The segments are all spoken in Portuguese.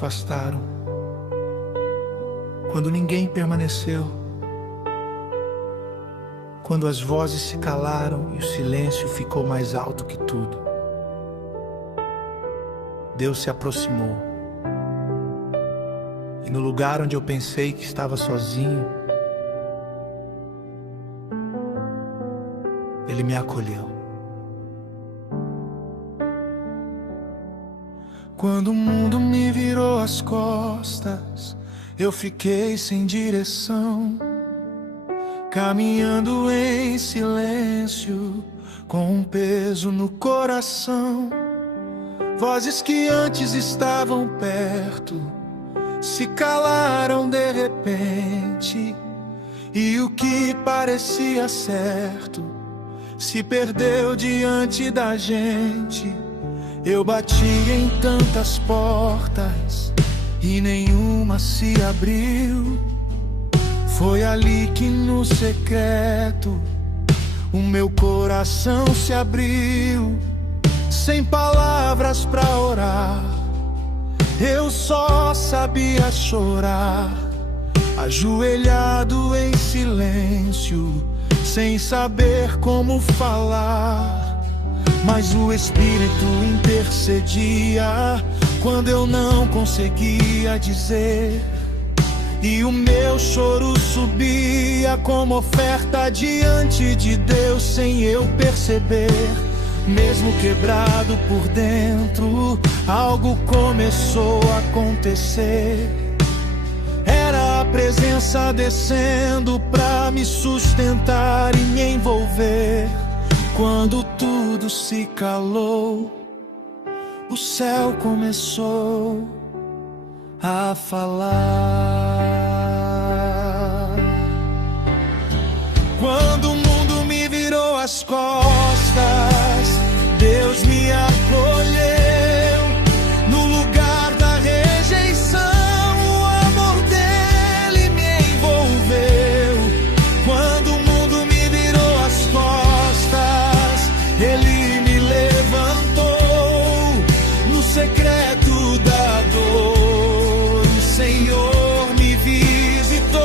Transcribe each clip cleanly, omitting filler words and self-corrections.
afastaram, quando ninguém permaneceu, quando as vozes se calaram e o silêncio ficou mais alto que tudo, Deus se aproximou. E no lugar onde eu pensei que estava sozinho, Ele me acolheu. Quando o mundo me virou as costas, eu fiquei sem direção, caminhando em silêncio, com um peso no coração. Vozes que antes estavam perto se calaram de repente, e o que parecia certo se perdeu diante da gente. Eu bati em tantas portas e nenhuma se abriu. Foi ali que no secreto o meu coração se abriu. Sem palavras pra orar, eu só sabia chorar, ajoelhado em silêncio, sem saber como falar. Mas o Espírito intercedia quando eu não conseguia dizer, e o meu choro subia como oferta diante de Deus sem eu perceber. Mesmo quebrado por dentro, algo começou a acontecer. Era a presença descendo pra me sustentar e me envolver. Quando tudo se calou, o céu começou a falar. Quando o mundo me virou as costas, Deus me acolheu. No lugar da rejeição, o amor dele me envolveu. Quando o mundo me virou as costas, ele me levantou. No secreto da dor, o Senhor me visitou.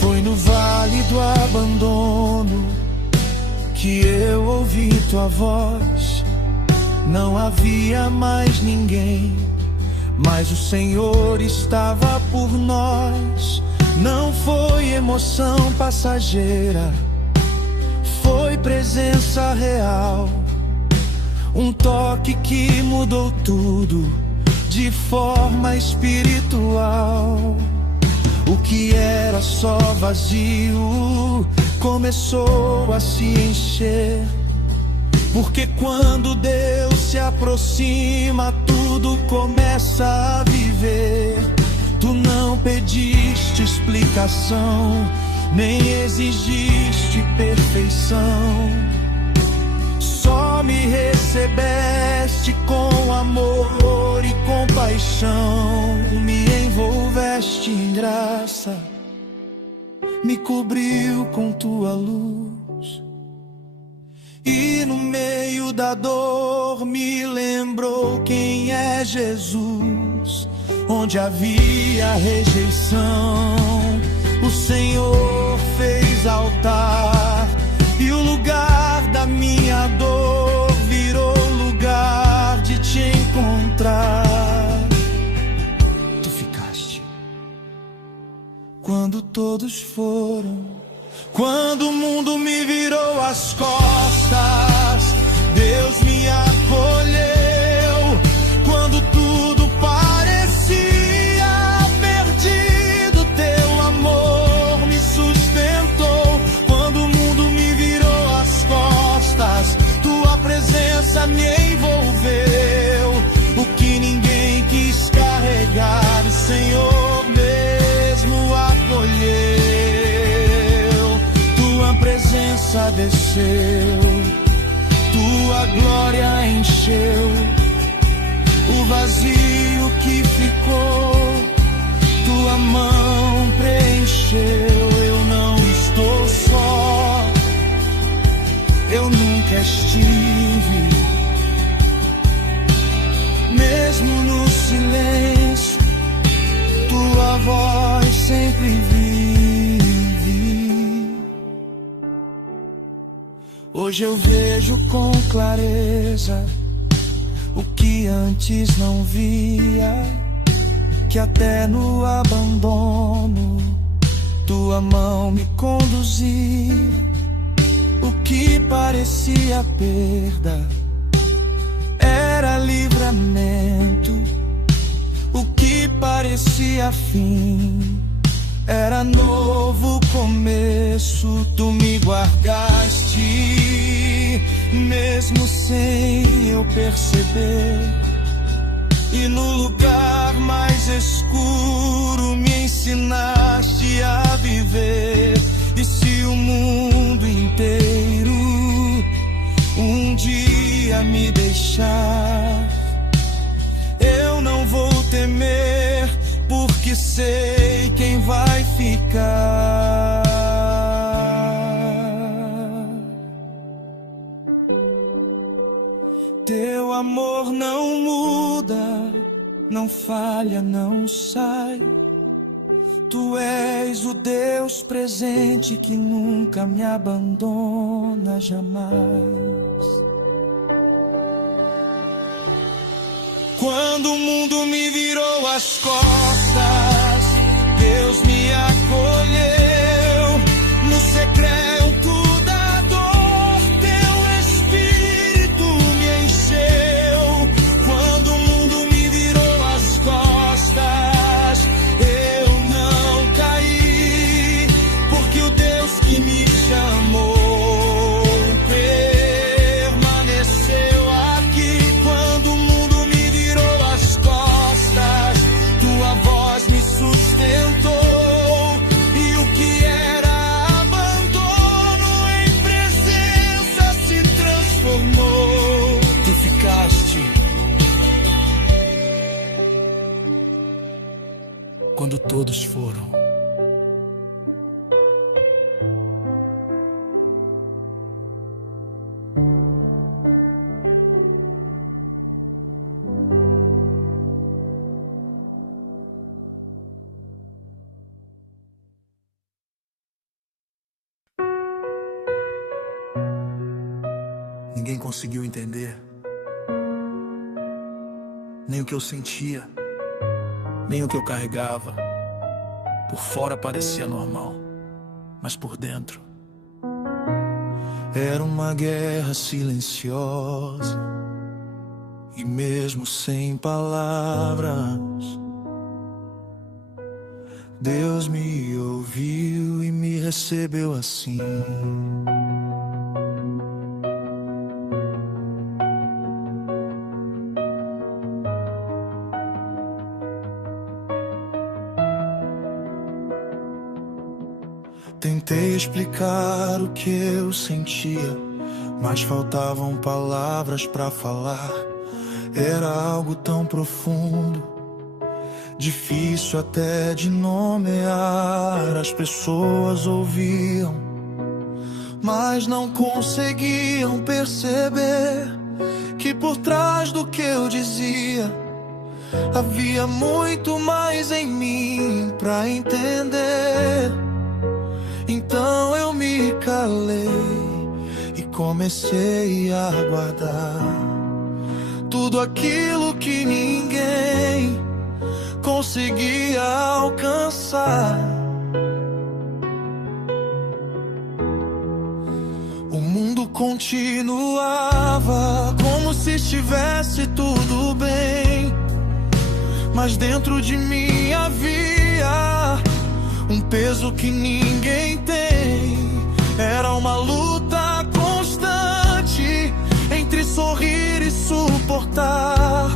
Foi no vale do abandono que eu ouvi tua voz. Não havia mais ninguém, mas o Senhor estava por nós. Não foi emoção passageira, foi presença real. Um toque que mudou tudo de forma espiritual. O que era só vazio começou a se encher. Porque quando Deus se aproxima, tudo começa a viver. Tu não pediste explicação, nem exigiste perfeição. Só me recebeste com amor e compaixão. Me envolveste em graça, me cobriu com tua luz. E no meio da dor me lembrou quem é Jesus. Onde havia rejeição, o Senhor fez altar. E o lugar da minha dor virou lugar de te encontrar. Tu ficaste quando todos foram. Quando o mundo me virou as costas, Deus me acolheu. Quando tudo parecia perdido, teu amor me sustentou. Quando o mundo me virou as costas, tua presença me envolveu. O que ninguém quis carregar, o Senhor mesmo acolheu. Tua presença desceu, tua glória encheu o vazio que ficou, tua mão preencheu. Eu não estou só, eu nunca estive. Mesmo no silêncio, tua voz sempre vive. Hoje eu vejo com clareza o que antes não via, que até no abandono tua mão me conduzia. O que parecia perda era livramento, o que parecia fim era novo começo. Tu me guardaste, mesmo sem eu perceber, e no lugar mais escuro me ensinaste a viver. E se o mundo inteiro um dia me deixar, eu não vou temer, porque sei quem vai ficar. Teu amor não muda, não falha, não sai. Tu és o Deus presente que nunca me abandona jamais. Quando o mundo me virou as costas, Deus me acolheu no secreto da dor. Teu Espírito me encheu. Quando o mundo me virou as costas, eu não caí, porque o Deus que me chamou permaneceu aqui. Quando o mundo me virou as costas, tua voz me sustentou. E o que era abandono em presença se transformou. Tu ficaste quando todos foram. Ninguém conseguiu entender nem o que eu sentia, nem o que eu carregava. Por fora parecia normal, mas por dentro era uma guerra silenciosa. E mesmo sem palavras, Deus me ouviu e me recebeu assim. Tentei explicar o que eu sentia, mas faltavam palavras pra falar. Era algo tão profundo, difícil até de nomear. As pessoas ouviam, mas não conseguiam perceber que por trás do que eu dizia havia muito mais em mim pra entender. Então eu me calei e comecei a guardar tudo aquilo que ninguém conseguia alcançar. O mundo continuava como se estivesse tudo bem, mas dentro de mim havia um peso que ninguém tem. Era uma luta constante entre sorrir e suportar,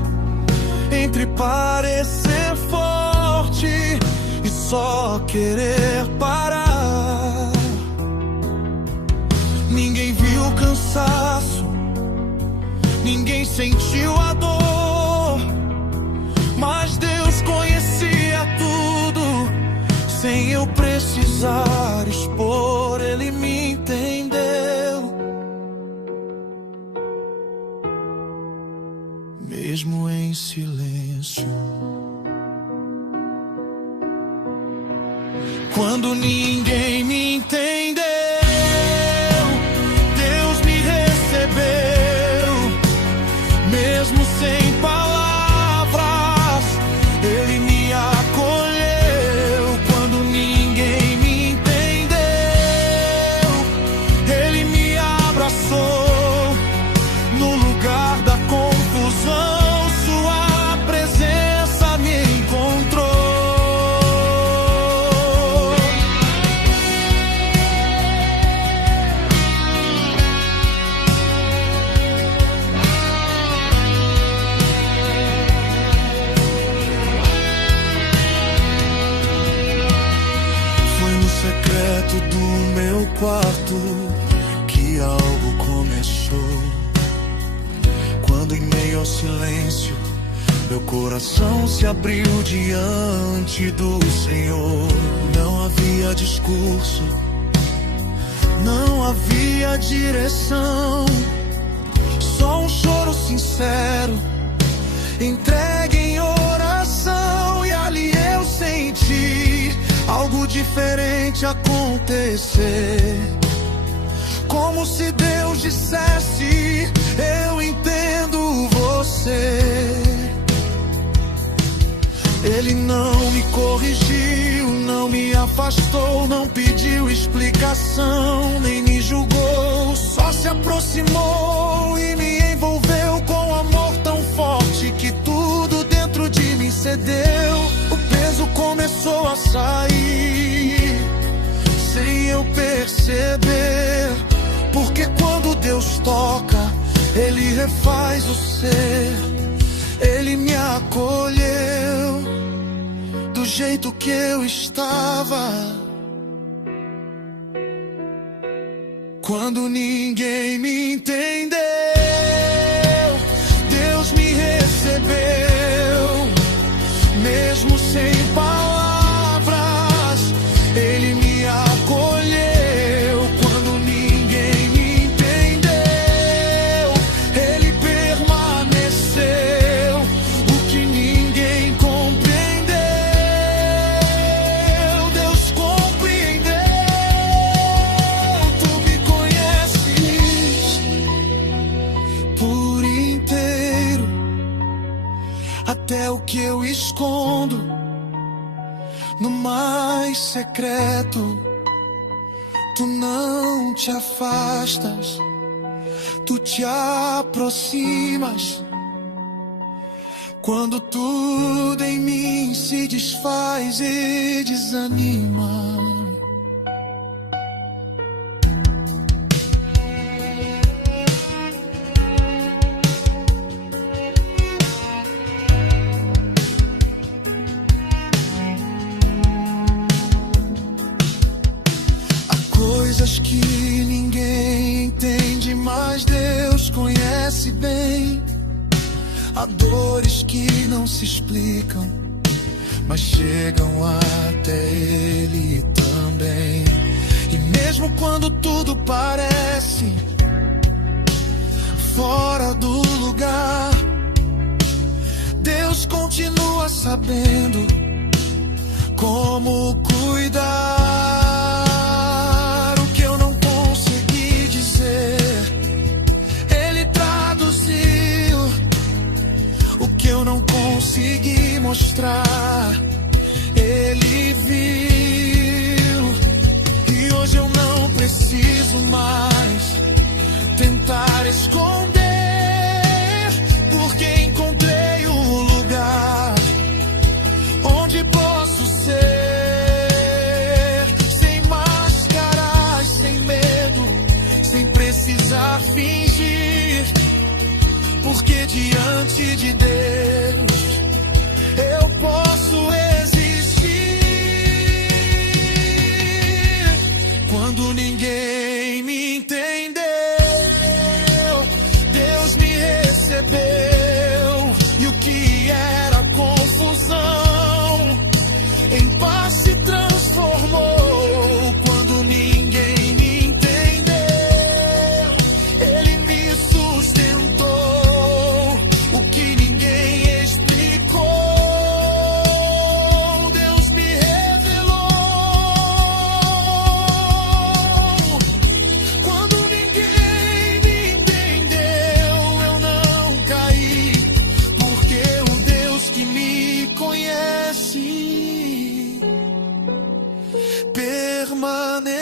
entre parecer forte e só querer parar. Ninguém viu o cansaço, ninguém sentiu a dor, Sem eu precisar expor, Ele me entendeu. Mesmo em silêncio, quando ninguém me entendeu, Deus me recebeu. Mesmo sem palavras, Ele me acolheu. Quando ninguém me entendeu, Ele me abraçou. No lugar da confusão, Sua presença me encontrou. Secreto do meu quarto que algo começou. Quando em meio ao silêncio meu coração se abriu diante do Senhor. Não havia discurso, não havia direção, só um choro sincero entregue em oração. E ali eu senti algo diferente acontecer, como se Deus dissesse: eu entendo você. Ele não me corrigiu, não me afastou, não pediu explicação, nem me julgou. Só se aproximou e me envolveu com amor tão forte que tudo dentro de mim cedeu. O peso começou a sair sem eu perceber, porque quando Deus toca, Ele refaz o ser. Ele me acolheu do jeito que eu estava. Quando ninguém me entendeu, Deus me recebeu. Mesmo sem palavras, Ele me acolheu. Quando ninguém me entendeu, Ele permaneceu. O que ninguém compreendeu, Deus compreendeu. Tu me conheces por inteiro, até o que eu escondo no mais secreto. Tu não te afastas, tu te aproximas. Quando tudo em mim se desfaz e desanima. Coisas que ninguém entende, mas Deus conhece bem. Há dores que não se explicam, mas chegam até Ele também. E mesmo quando tudo parece fora do lugar, Deus continua sabendo como cuidar. Ele traduziu o que eu não consegui mostrar. Ele viu, e hoje eu não preciso mais tentar esconder, porque encontrei um lugar onde posso ser sem máscaras, sem medo, sem precisar fingir, porque diante de Deus eu posso existir. Quando ninguém me entendeu, Deus me recebeu.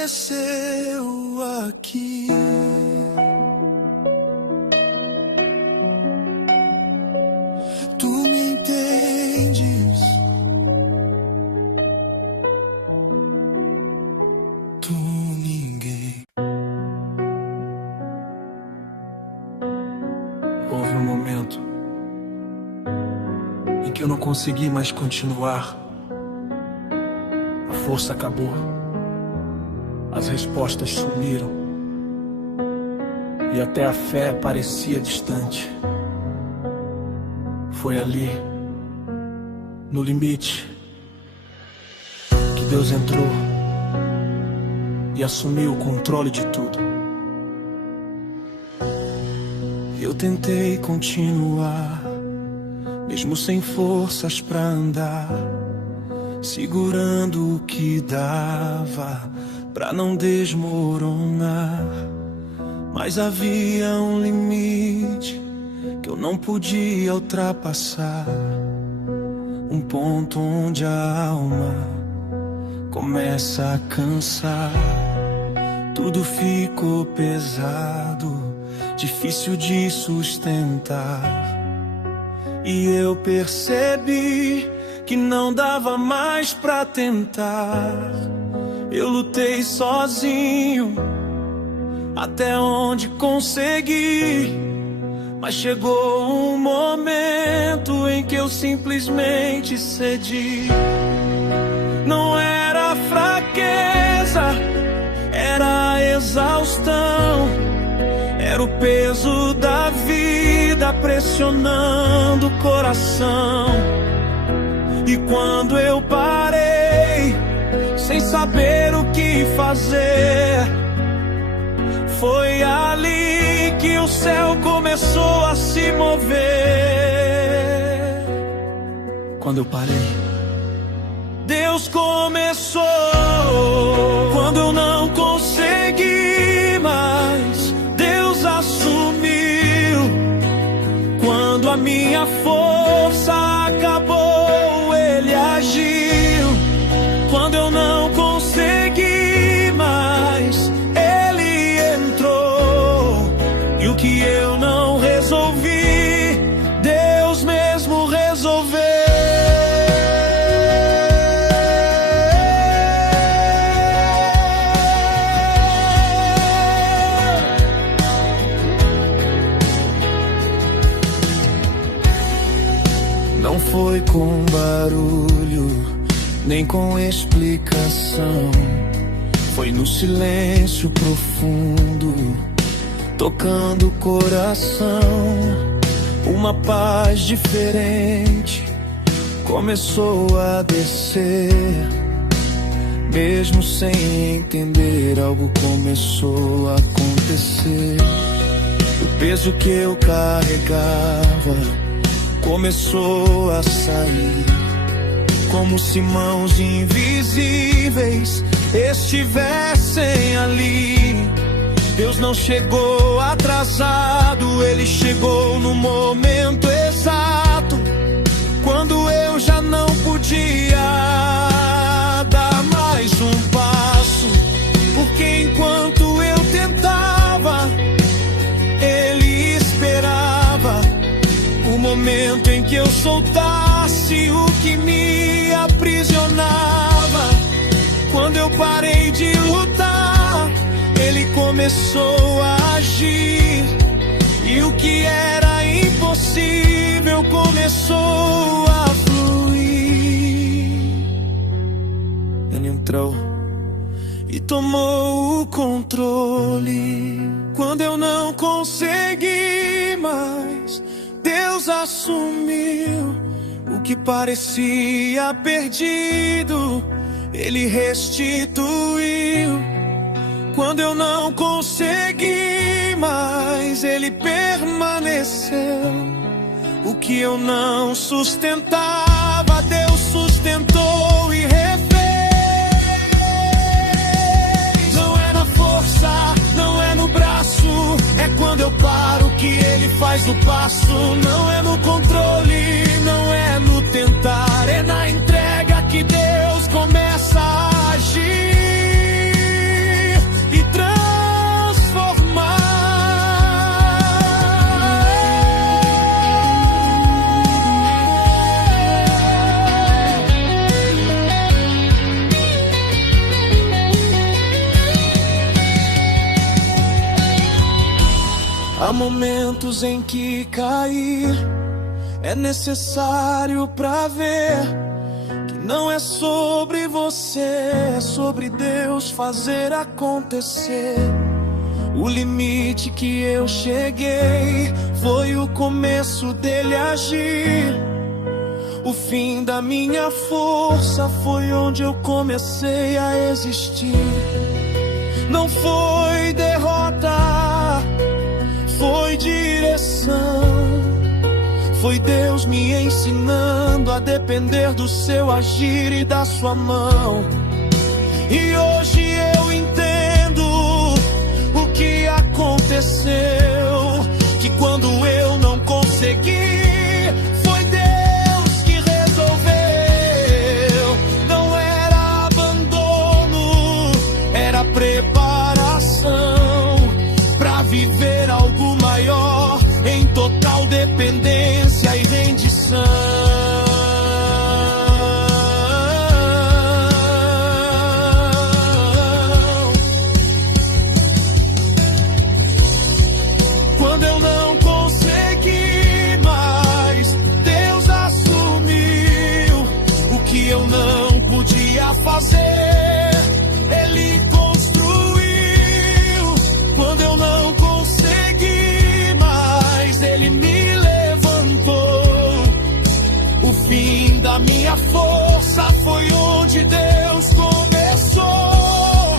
permaneceu aqui. Tu me entendes, tu ninguém. Houve um momento em que eu não consegui mais continuar. A força acabou, as respostas sumiram e até a fé parecia distante. Foi ali, no limite, que Deus entrou e assumiu o controle de tudo. Eu tentei continuar, mesmo sem forças pra andar, segurando o que dava pra não desmoronar. Mas havia um limite que eu não podia ultrapassar, um ponto onde a alma começa a cansar. Tudo ficou pesado, difícil de sustentar, e eu percebi que não dava mais pra tentar. Eu lutei sozinho até onde consegui, mas chegou um momento em que eu simplesmente cedi. Não era fraqueza, era a exaustão, era o peso da vida pressionando o coração. E quando eu parei, sem saber o que fazer, foi ali que o céu começou a se mover. Quando eu parei, Deus começou. Quando eu não consegui mais, Deus assumiu. Quando a minha força acabou, Ele agiu. Quando eu não consegui mais, Ele entrou. E o que eu não resolvi, Deus mesmo resolveu. Não foi com barulho, nem com explicação. Foi no silêncio profundo, tocando o coração. Uma paz diferente começou a descer. Mesmo sem entender, algo começou a acontecer. O peso que eu carregava começou a sair, como se mãos invisíveis estivessem ali. Deus não chegou atrasado, Ele chegou no momento exato, quando eu já não podia dar mais um passo. Porque enquanto eu tentava, Ele esperava o momento em que eu soltasse o que me aprisionava. Quando eu parei de lutar, Ele começou a agir, e o que era impossível começou a fluir. Ele entrou e tomou o controle. Quando eu não consegui mais, Deus assumiu. O que parecia perdido, Ele restituiu. Quando eu não consegui mais, Ele permaneceu. O que eu não sustentava, Deus sustentou e refez. Não é na força, não é no braço, é quando eu paro que Ele faz o passo. Não é no controle, não é no tentar, é na entrega que Deus começa a agir. momentos em que cair é necessário pra ver que não é sobre você, é sobre Deus fazer acontecer. O limite que eu cheguei foi o começo dele agir. O fim da minha força foi onde eu comecei a existir. Não foi derrota, foi direção. Foi Deus me ensinando a depender do seu agir e da sua mão. E hoje eu entendo o que aconteceu, que quando eu não consegui, foi Deus que resolveu. Não era abandono, era preparação pra viver algo maior em total dependência e rendição. Quando eu não consegui mais, Deus assumiu o que eu não podia fazer. Ele construiu. Quando eu não consegui mais, Ele me levantou. O fim da minha força foi onde Deus começou.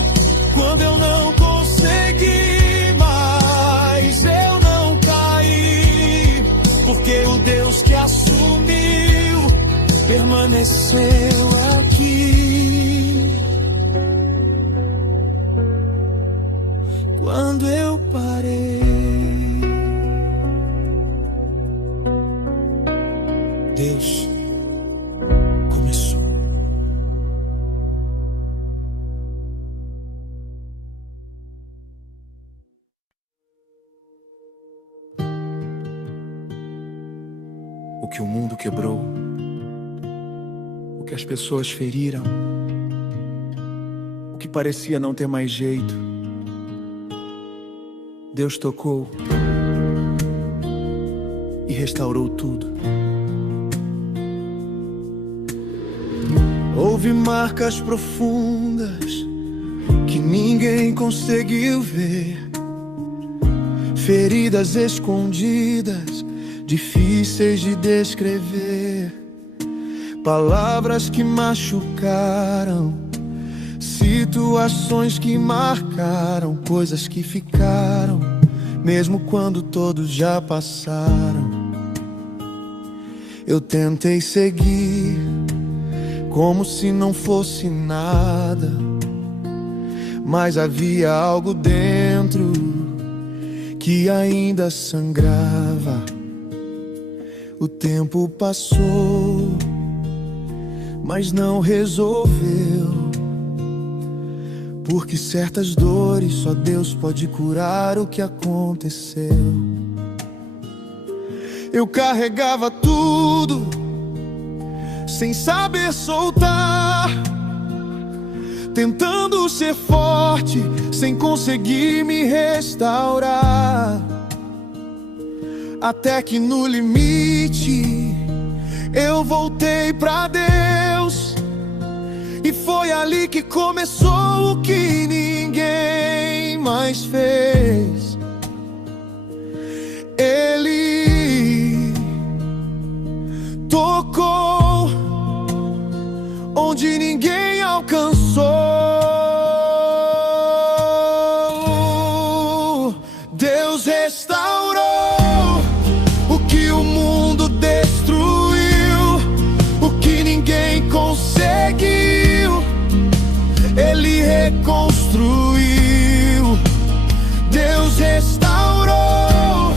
Quando eu não consegui mais, eu não caí, porque o Deus que assumiu permaneceu aqui. Quando eu parei, Deus começou. O que o mundo quebrou, o que as pessoas feriram, o que parecia não ter mais jeito, Deus tocou e restaurou tudo. Houve marcas profundas que ninguém conseguiu ver, feridas escondidas, difíceis de descrever, palavras que machucaram, situações que marcaram, coisas que ficaram, mesmo quando todos já passaram. Eu tentei seguir como se não fosse nada, mas havia algo dentro que ainda sangrava. O tempo passou, mas não resolveu, porque certas dores só Deus pode curar o que aconteceu. Eu carregava tudo sem saber soltar, tentando ser forte sem conseguir me restaurar. Até que no limite eu voltei pra Deus, e foi ali que começou o que ninguém mais fez. Ele tocou onde ninguém alcançou. Deus restaurou o que o mundo destruiu, o que ninguém conseguiu, Ele reconstruiu. Deus restaurou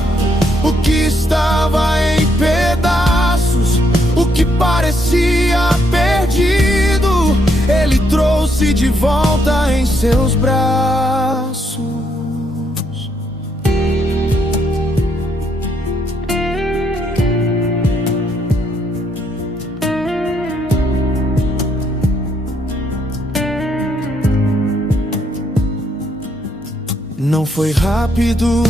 o que estava em pedaços, o que parecia perdido, Ele trouxe de volta em seus braços. Não foi rápido,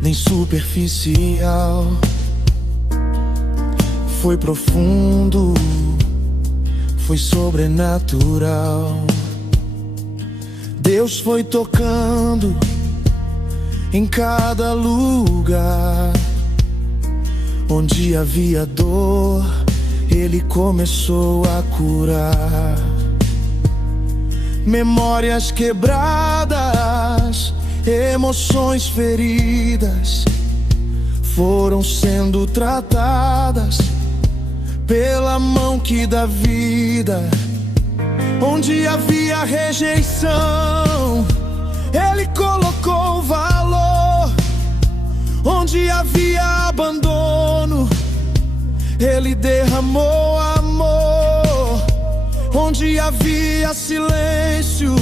nem superficial. Foi profundo, foi sobrenatural. Deus foi tocando em cada lugar. Onde havia dor, Ele começou a curar. Memórias quebradas, emoções feridas foram sendo tratadas pela mão que dá vida. Onde havia rejeição, Ele colocou valor. Onde havia abandono, Ele derramou amor. Onde havia silêncio,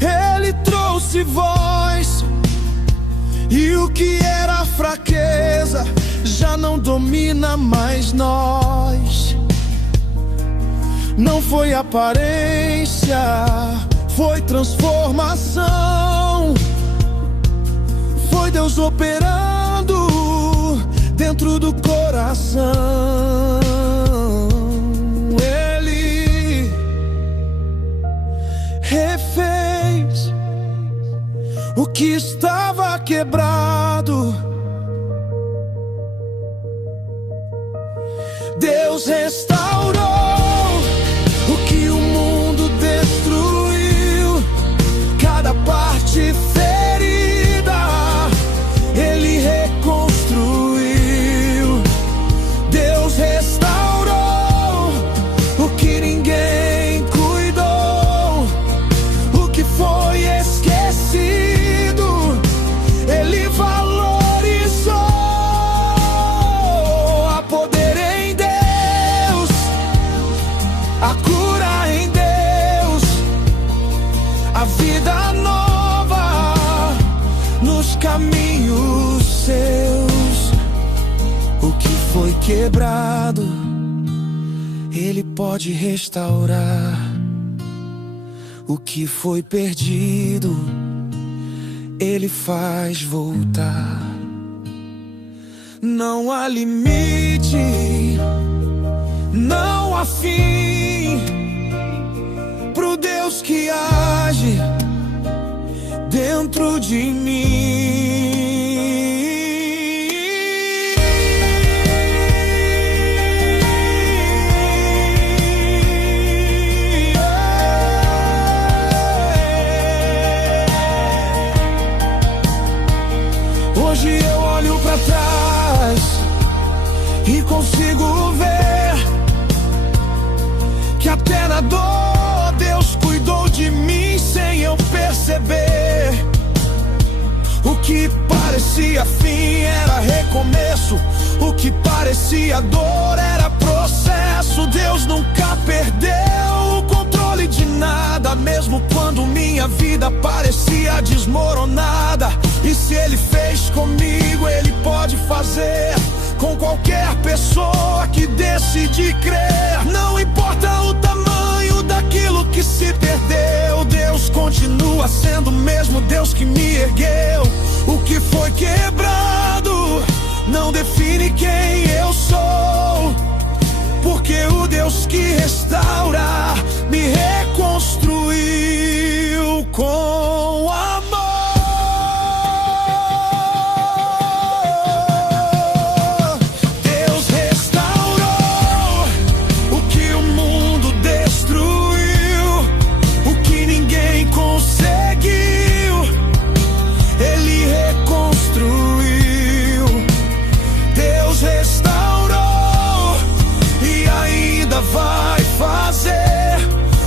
Ele trouxe voz. E o que era fraqueza já não domina mais nós. Não foi aparência, foi transformação. Foi Deus operando dentro do coração. Ele refez o que estava quebrado. Deus restaurou o que o mundo destruiu. Cada parte ferida, Ele reconstruiu. Deus restaurou o que ninguém cuidou. O que foi esquecido, Ele valorizou. Há poder em Deus, a cura em Deus, a vida nova nos caminhos seus. O que foi quebrado, Ele pode restaurar. O que foi perdido, Ele faz voltar. Não há limite, não há fim pro Deus que age dentro de mim. Hoje eu olho pra trás e consigo ver que até na dor Deus cuidou de mim sem eu perceber. O que parecia fim era recomeço. O que parecia dor era processo. Deus nunca perdeu o controle de nada, mesmo quando minha vida parecia desmoronada. E se Ele fez comigo, Ele pode fazer com qualquer pessoa que decide crer. Não importa o tamanho daquilo que se perdeu, Deus continua sendo o mesmo Deus que me ergueu. O que foi quebrado não define quem eu sou, porque o Deus que restaura me reconstruiu com amor. Vai fazer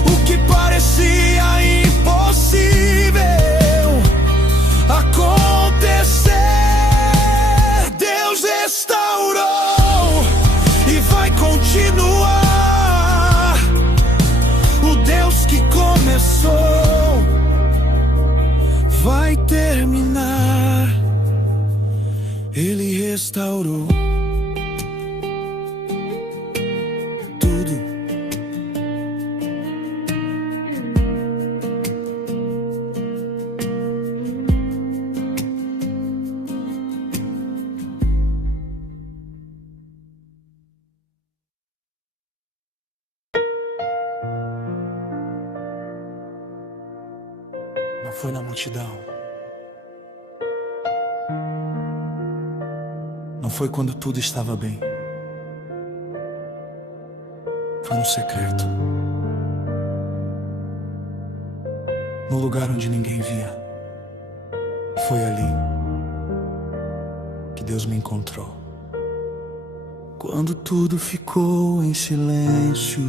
o que parecia impossível acontecer. Deus restaurou e vai continuar. O Deus que começou vai terminar. Ele restaurou Não foi na multidão. Não foi quando tudo estava bem. Foi no secreto. No lugar onde ninguém via. Foi ali que Deus me encontrou. Quando tudo ficou em silêncio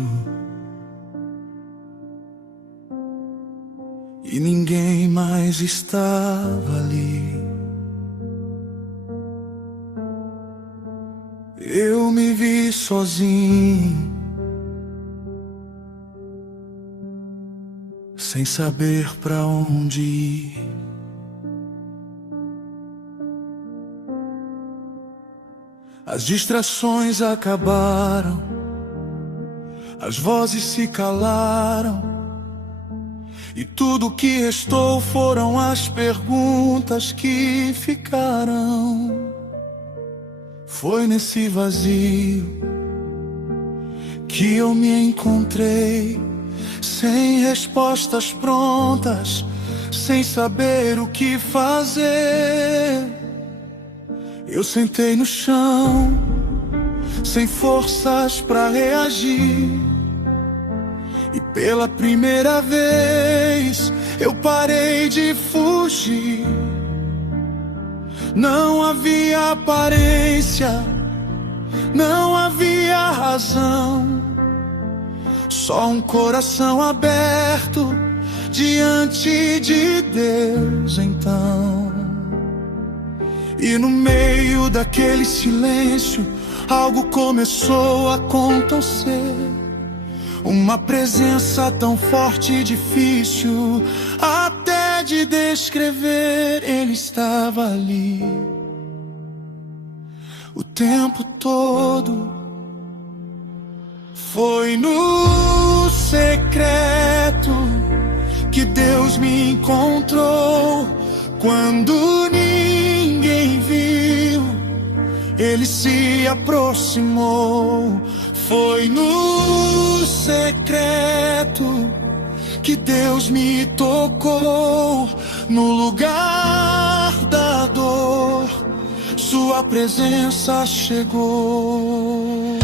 e ninguém mais estava ali, eu me vi sozinho, sem saber pra onde ir. As distrações acabaram, as vozes se calaram, e tudo que restou foram as perguntas que ficaram. Foi nesse vazio que eu me encontrei, sem respostas prontas, sem saber o que fazer. Eu sentei no chão, sem forças pra reagir, e pela primeira vez eu parei de fugir. Não havia aparência, não havia razão, só um coração aberto diante de Deus então. E no meio daquele silêncio, algo começou a acontecer. Uma presença tão forte e difícil até de descrever. Ele estava ali o tempo todo. Foi no secreto que Deus me encontrou. Quando ninguém viu, Ele se aproximou. Foi no secreto que Deus me tocou. No lugar da dor, Sua presença chegou.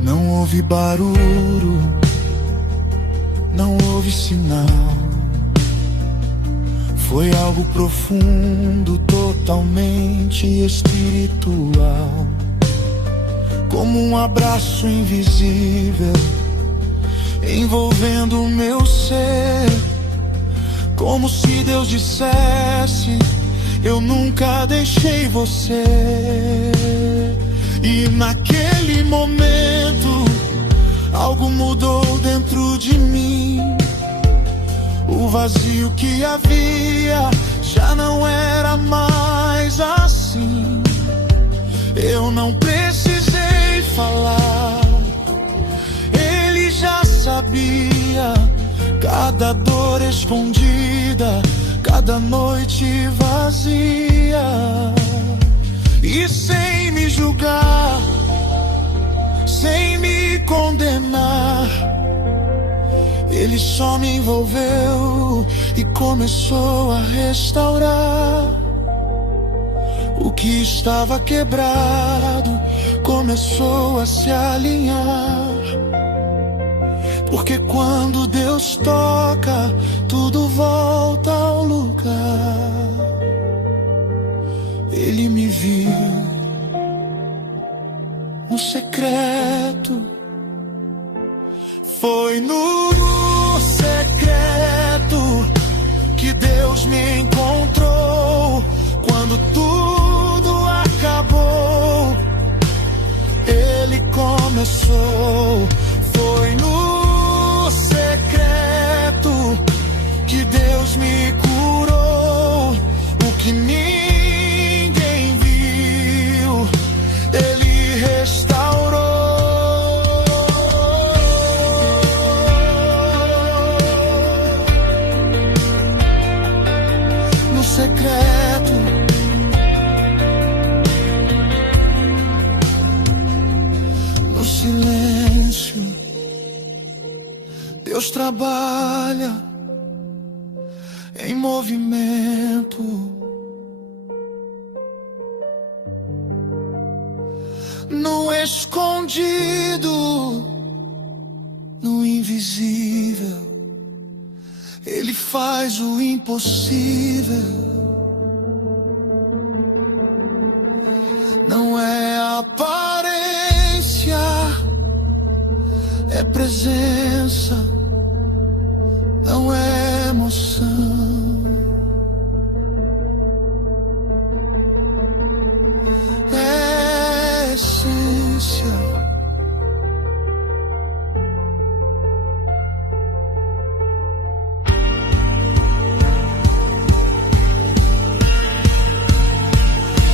Não houve barulho, não houve sinal. Foi algo profundo, totalmente espiritual. Como um abraço invisível, envolvendo o meu ser. Como se Deus dissesse: eu nunca deixei você. E naquele momento, algo mudou dentro de mim. O vazio que havia já não era mais assim. Eu não precisei falar, Ele já sabia. Cada dor escondida, cada noite vazia. E sem me julgar, sem me condenar, Ele só me envolveu e começou a restaurar. O que estava quebrado começou a se alinhar. Porque quando Deus toca, tudo volta ao lugar. Ele me viu no secreto. Foi no secreto que Deus me encontrou. Quando tudo acabou, Ele começou. Foi no secreto que Deus me curou. O que ninguém viu, Ele restaurou. No secreto Deus trabalha em movimento. No escondido, no invisível, Ele faz o impossível. Não é aparência, é presença, não é emoção. É essência.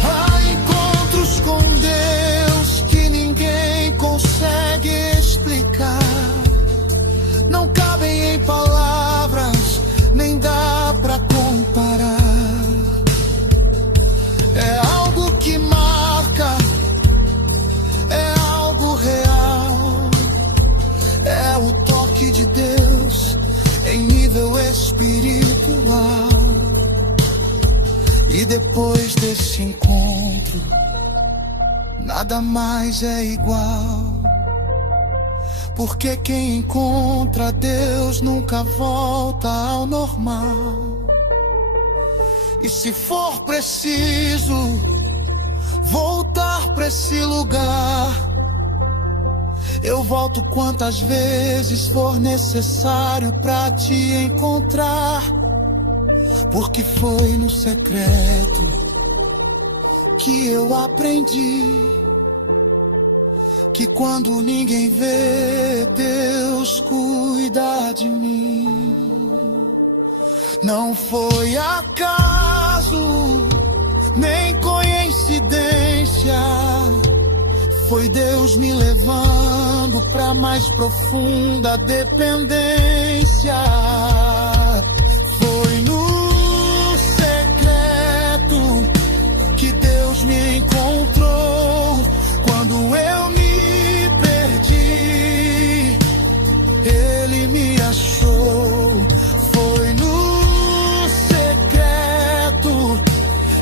Há encontros com Deus que ninguém consegue explicar. Não cabem em palavras, nem dá pra comparar. É algo que marca, é algo real. É o toque de Deus em nível espiritual. E depois desse encontro, nada mais é igual. Porque quem encontra Deus nunca volta ao normal. E se for preciso voltar pra esse lugar, eu volto quantas vezes for necessário pra te encontrar. Porque foi no secreto que eu aprendi que quando ninguém vê, Deus cuida de mim. Não foi acaso, nem coincidência. Foi Deus me levando pra mais profunda dependência. Foi no secreto que Deus me encontrou. Quando eu me perdi, Ele me achou. Foi no secreto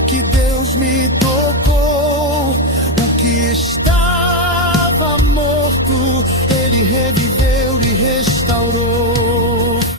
que Deus me tocou. O que estava morto, Ele reviveu e restaurou.